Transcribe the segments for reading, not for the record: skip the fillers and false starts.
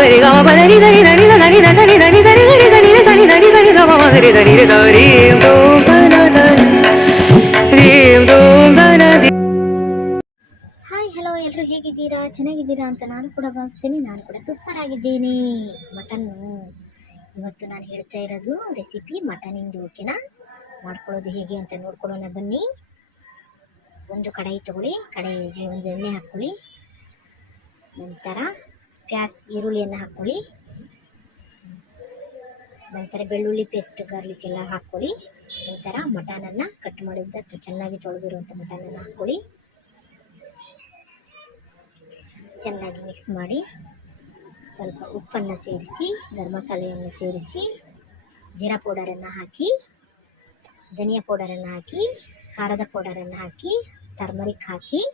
ಗರಿ ಗಮ ಪದ ನಿ ಸರಿ ಧನಿ ದ ಧನಿ ದ ಸರಿ ಧನಿ ಸರಿ ಗರಿ ಸರಿ ರೆ ಸರಿ ಧನಿ ಸರಿ ಗ ಮ ಗರಿ ಧನಿ ರೆ ಸರಿ ಓಂ ಧನ ಧನಿ ರೀಂ ಓಂ ಧನ ದಿ. ಹಾಯ್ ಹಲೋ, ಎಲ್ಲರೂ ಹೇಗಿದ್ದೀರಾ? ಚೆನ್ನಾಗಿದ್ದೀರಾ ಅಂತ ನಾನು ಕೂಡ ಭಾವಿಸ್ತೀನಿ. ನಾನು ಕೂಡ ಸೂಪರ್ ಆಗಿದ್ದೀನಿ. ಮಟನ್ನು ಇವತ್ತು ನಾನು ಹೇಳ್ತಾ ಇರೋದು ರೆಸಿಪಿ ಮಟನಿಂದು. ಓಕೆನಾ? ಮಾಡ್ಕೊಳ್ಳೋದು ಹೇಗೆ ಅಂತ ನೋಡ್ಕೊಳ್ಳೋಣ ಬನ್ನಿ. ಒಂದು ಕಡಾಯಿ ತಗೊಳ್ಳಿ, ಕಡಾಯಿಗೆ ಒಂದು ಎಣ್ಣೆ ಹಾಕ್ಕೊಳ್ಳಿ, ನಂತರ ಈರುಳ್ಳಿಯನ್ನು ಹಾಕ್ಕೊಳ್ಳಿ, ನಂತರ ಬೆಳ್ಳುಳ್ಳಿ ಪೇಸ್ಟ್, ಗಾರ್ಲಿಕ್ ಎಲ್ಲ ಹಾಕ್ಕೊಳ್ಳಿ, ನಂತರ ಮಟನನ್ನು ಕಟ್ ಮಾಡಿದ್ದ ಚೆನ್ನಾಗಿ ತೊಳೆದಿರುವಂಥ ಮಟನನ್ನು ಹಾಕ್ಕೊಳ್ಳಿ, ಚೆನ್ನಾಗಿ ಮಿಕ್ಸ್ ಮಾಡಿ ಸ್ವಲ್ಪ ಉಪ್ಪನ್ನು ಸೇರಿಸಿ, ಗರಂ ಮಸಾಲೆಯನ್ನು ಸೇರಿಸಿ, ಜೀರಾ ಪೌಡರನ್ನು ಹಾಕಿ, ಧನಿಯಾ ಪೌಡರನ್ನು ಹಾಕಿ, ಖಾರದ ಪೌಡರನ್ನು ಹಾಕಿ, ಟರ್ಮರಿಕ್ ಹಾಕಿ,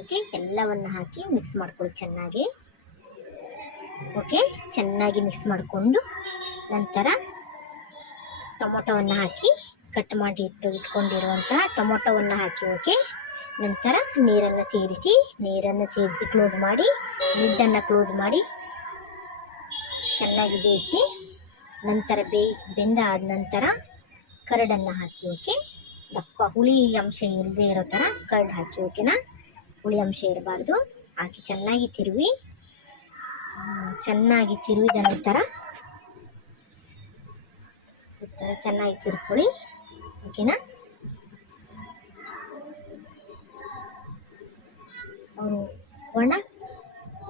ಓಕೆ, ಎಲ್ಲವನ್ನು ಹಾಕಿ ಮಿಕ್ಸ್ ಮಾಡ್ಕೊಳ್ಳಿ ಚೆನ್ನಾಗಿ. ಓಕೆ, ಚೆನ್ನಾಗಿ ಮಿಕ್ಸ್ ಮಾಡಿಕೊಂಡು ನಂತರ ಟೊಮೊಟೊವನ್ನು ಹಾಕಿ, ಕಟ್ ಮಾಡಿ ಇಟ್ಕೊಂಡಿರುವಂತಹ ಟೊಮೊಟೊವನ್ನು ಹಾಕಿ. ಓಕೆ, ನಂತರ ನೀರನ್ನು ಸೇರಿಸಿ ಕ್ಲೋಸ್ ಮಾಡಿ, ಲಿಡ್ಡನ್ನು ಕ್ಲೋಸ್ ಮಾಡಿ ಚೆನ್ನಾಗಿ ಬೇಯಿಸಿ, ನಂತರ ಬೆಂದಾದ ನಂತರ ಕರಡನ್ನು ಹಾಕಿ. ಓಕೆ, ದಪ್ಪ ಹುಳಿ ಅಂಶ ಇಲ್ಲದೆ ಇರೋ ಥರ ಕರ್ಡ್ ಹಾಕಿ. ಓಕೆನಾ? ಹುಳಿ ಅಂಶ ಇರಬಾರ್ದು. ಹಾಕಿ ಚೆನ್ನಾಗಿ ತಿರುವಿದ ನಂತರ ಈ ಥರ ಚೆನ್ನಾಗಿ ತಿರ್ಕೊಳ್ಳಿ. ಓಕೆನಾ? ಒಣ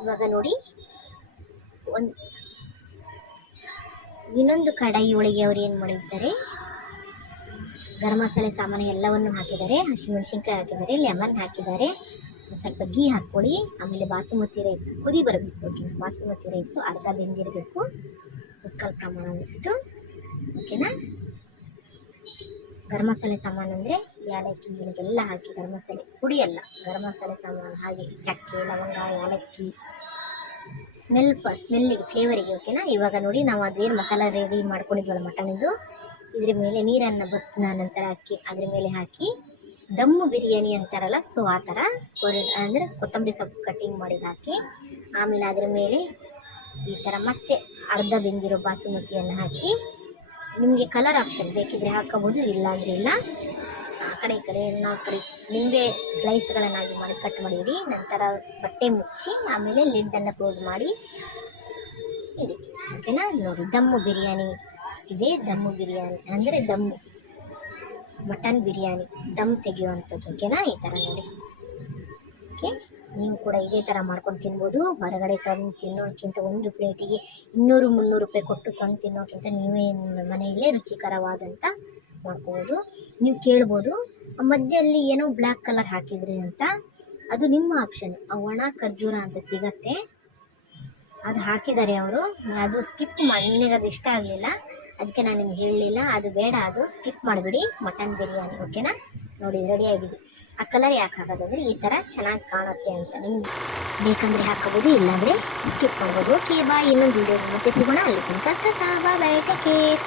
ಇವಾಗ ನೋಡಿ, ಇನ್ನೊಂದು ಕಡಾಯಿ ಒಳಗೆ ಅವ್ರು ಏನು ಮಾಡಿದ್ದಾರೆ, ಗರಂ ಮಸಾಲೆ ಸಾಮಾನು ಎಲ್ಲವನ್ನು ಹಾಕಿದ್ದಾರೆ, ಹಸಿಮೆಣಸಿನ್ಕಾಯಿ ಹಾಕಿದ್ದಾರೆ, ಲೆಮನ್ ಹಾಕಿದ್ದಾರೆ, ಸ್ವಲ್ಪ ಗೀ ಹಾಕ್ಕೊಳ್ಳಿ. ಆಮೇಲೆ ಬಾಸುಮತಿ ರೈಸ್ ಕುದಿ ಬರಬೇಕು. ಓಕೆನಾ? ಬಾಸುಮತಿ ರೈಸು ಅರ್ಧ ಬೆಂದಿರಬೇಕು, ಮುಕ್ಕಾಲು ಪ್ರಮಾಣದಷ್ಟು. ಓಕೆನಾ? ಗರಂ ಮಸಾಲೆ ಸಾಮಾನು ಅಂದರೆ ಏಲಕ್ಕಿ ಎಲ್ಲ ಹಾಕಿ, ಗರಂ ಮಸಾಲೆ ಪುಡಿ ಅಲ್ಲ, ಗರಂ ಮಸಾಲೆ ಸಾಮಾನು ಹಾಗೆ ಚಕ್ಕೆ, ಲವಂಗ, ಏಲಕ್ಕಿ ಸ್ಮೆಲ್ಲಿಗೆ, ಫ್ಲೇವರಿಗೆ. ಓಕೆನಾ? ಇವಾಗ ನೋಡಿ, ನಾವು ಅದೇನು ಮಸಾಲ ರೆಡಿ ಮಾಡ್ಕೊಂಡಿದ್ವಲ್ಲ ಮಟನಿದ್ದು, ಇದ್ರ ಮೇಲೆ ನೀರನ್ನು ಬಸ್ನ ನಂತರ ಅದ್ರ ಮೇಲೆ ಹಾಕಿ ದಮ್ಮು ಬಿರಿಯಾನಿ ಅಂತಾರಲ್ಲ, ಸೊ ಆ ಥರ ಅಂದರೆ ಕೊತ್ತಂಬರಿ ಸೊಪ್ಪು ಕಟ್ಟಿಂಗ್ ಮಾಡಿದ್ದು ಹಾಕಿ, ಆಮೇಲೆ ಅದ್ರ ಮೇಲೆ ಈ ಥರ ಮತ್ತೆ ಅರ್ಧ ಬೆಂದಿರೋ ಬಾಸುಮತಿಯನ್ನು ಹಾಕಿ, ನಿಮಗೆ ಕಲರ್ ಆಪ್ಷನ್ ಬೇಕಿದ್ರೆ ಹಾಕೋಬೋದು, ಇಲ್ಲಾಂದರೆ ಇಲ್ಲ. ಆ ಕಡೆ ಈ ಕಡೆ ನಿಂಬೆ ಸ್ಲೈಸ್ಗಳನ್ನಾಗಿ ಮಾಡಿ ಕಟ್ ಮಾಡಿಡಿ. ನಂತರ ಬಟ್ಟೆ ಮುಚ್ಚಿ ಆಮೇಲೆ ಲಿಡ್ಡನ್ನು ಕ್ಲೋಸ್ ಮಾಡಿ ಇಡಿ. ಓಕೆನಾ? ನೋಡಿ, ದಮ್ಮು ಬಿರಿಯಾನಿ ಇದೆ. ದಮ್ಮು ಬಿರಿಯಾನಿ ಅಂದರೆ ಮಟನ್ ಬಿರಿಯಾನಿ ದಮ್ ತೆಗೆಯುವಂಥದ್ದು. ಓಕೆನಾ? ಈ ಥರ ನೋಡಿ. ಓಕೆ, ನೀವು ಕೂಡ ಇದೇ ಥರ ಮಾಡ್ಕೊಂಡು ತಿನ್ಬೋದು. ಹೊರಗಡೆ ತಂದು ತಿನ್ನೋಕ್ಕಿಂತ ಒಂದು ಪ್ಲೇಟಿಗೆ 200-300 ರೂಪಾಯಿ ಕೊಟ್ಟು ತಂದು ತಿನ್ನೋಕ್ಕಿಂತ ನೀವೇ ಮನೆಯಲ್ಲೇ ರುಚಿಕರವಾದಂಥ ಮಾಡ್ಕೋಬೋದು. ನೀವು ಕೇಳ್ಬೋದು, ಮಧ್ಯದಲ್ಲಿ ಏನೋ ಬ್ಲ್ಯಾಕ್ ಕಲರ್ ಹಾಕಿದ್ರಿ ಅಂತ. ಅದು ನಿಮ್ಮ ಆಪ್ಷನ್. ಒಣ ಖರ್ಜೂರ ಅಂತ ಸಿಗತ್ತೆ, ಅದು ಹಾಕಿದ್ದಾರೆ ಅವರು. ಅದು ಸ್ಕಿಪ್ ಮಾಡಿ, ನಿನಗೆ ಅದು ಇಷ್ಟ ಆಗಲಿಲ್ಲ ಅದಕ್ಕೆ ನಾನು ನಿಮ್ಗೆ ಹೇಳಲಿಲ್ಲ, ಅದು ಬೇಡ, ಅದು ಸ್ಕಿಪ್ ಮಾಡಿಬಿಡಿ. ಮಟನ್ ಬಿರಿಯಾನಿ. ಓಕೆನಾ? ನೋಡಿ, ರೆಡಿಯಾಗಿದೆ. ಆ ಕಲರ್ ಯಾಕೆ ಹಾಕೋದಂದರೆ ಈ ಥರ ಚೆನ್ನಾಗಿ ಕಾಣುತ್ತೆ ಅಂತ. ನಿಮ್ಗೆ ಬೇಕಂದರೆ ಹಾಕೋಬೋದು, ಇಲ್ಲಾಂದರೆ ಸ್ಕಿಪ್ ಮಾಡ್ಬೋದು. ಓಕೆ, ಬಾಯ್. ಇನ್ನೊಂದು ವೀಡಿಯೋ ಮತ್ತೆ ಸಿಗೋಣ. ಅಲ್ಲಿ ತನಕ ಬಾಯ್, ಟೇಕ್ ಕೇರ್.